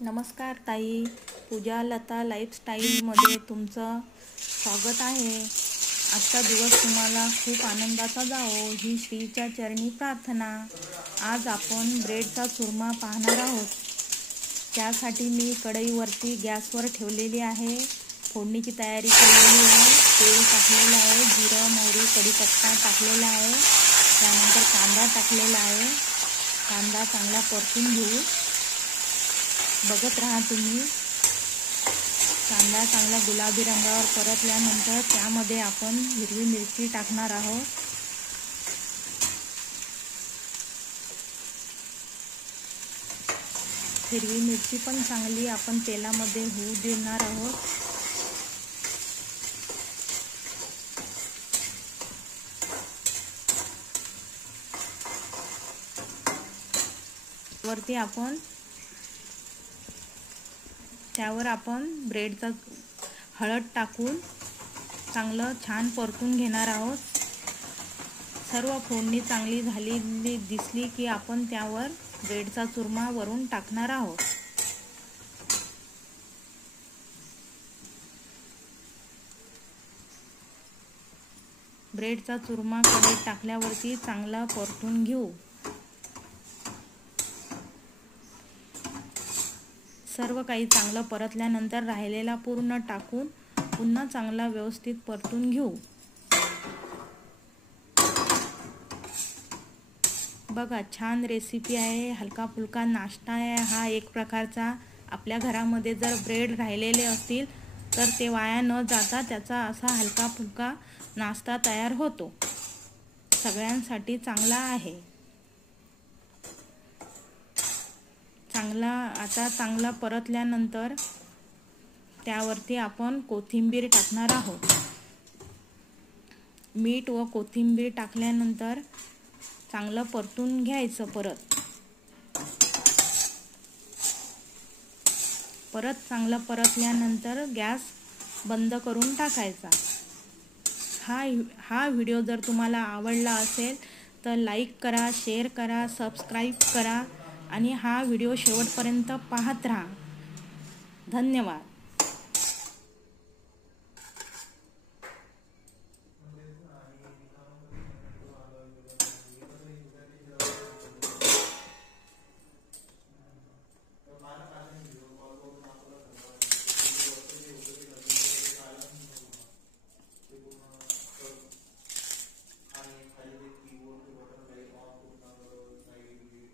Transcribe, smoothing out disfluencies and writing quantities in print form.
नमस्कार ताई, पूजा लता लाईफस्टाईलमध्ये तुमचं स्वागत आहे। आजचा दिवस तुम्हाला खूप आनंदाचा जावो ही श्रीच्या चरणी प्रार्थना। आज आपण ब्रेडचा चुरमा पाहणार आहोत। त्यासाठी मी कढईवरती गॅसवर ठेवलेली आहे। फोडणीची तयारी केलेली आहे। तेल टाकलेलं आहे, जिरं मोहरी कढीपत्ता टाकलेला आहे, त्यानंतर कांदा टाकलेला आहे। कांदा चांगला परतून घेऊ। बघत राहा तुम्ही। कांदा चांगला गुलाबी रंगावर परतल्यानंतर त्यामध्ये आपण हिरवी मिरची टाकणार आहोत। हिरवी मिरची पण चांगली आपण तेलामध्ये होऊ देणार आहोत। त्यावर आपण ब्रेडचा हळद टाकून चांगलं छान परतून घेणार आहोत। सर्व फोडणी चांगली झालेली दिसली की आपण त्यावर ब्रेडचा चुरमा वरून टाकणार आहोत। ब्रेडचा चुरमा कढईत टाकल्यावरती चांगला परतून घेऊ। सर्व काही चांगलं परतल्यानंतर राहिलेला पूर्ण टाकून पुन्हा चांगला व्यवस्थित परतून घेऊ। बघा, छान रेसिपी आहे, हलका फुलका नाश्ता आहे हा एक प्रकारचा। आपल्या घरामध्ये जर ब्रेड राहिलेले असतील तर ते वाया न जाता त्याचा असा हलका फुलका नाश्ता तयार होतो। सगळ्यांसाठी चांगला आहे। आता चांगला परतल्यानंतर त्यावरती आपण कोथिंबीर टाकणार आहोत। मीठ व कोथिंबीर टाकल्यानंतर चांगलं परतून घ्यायचं। परत चांगलं परतल्यानंतर गॅस बंद करून टाकायचा। हा व्हिडिओ जर तुम्हाला आवडला असेल तर लाईक करा, शेअर करा, सबस्क्राईब करा आणि हा व्हिडिओ शेवटपर्यंत पाहत राहा। धन्यवाद।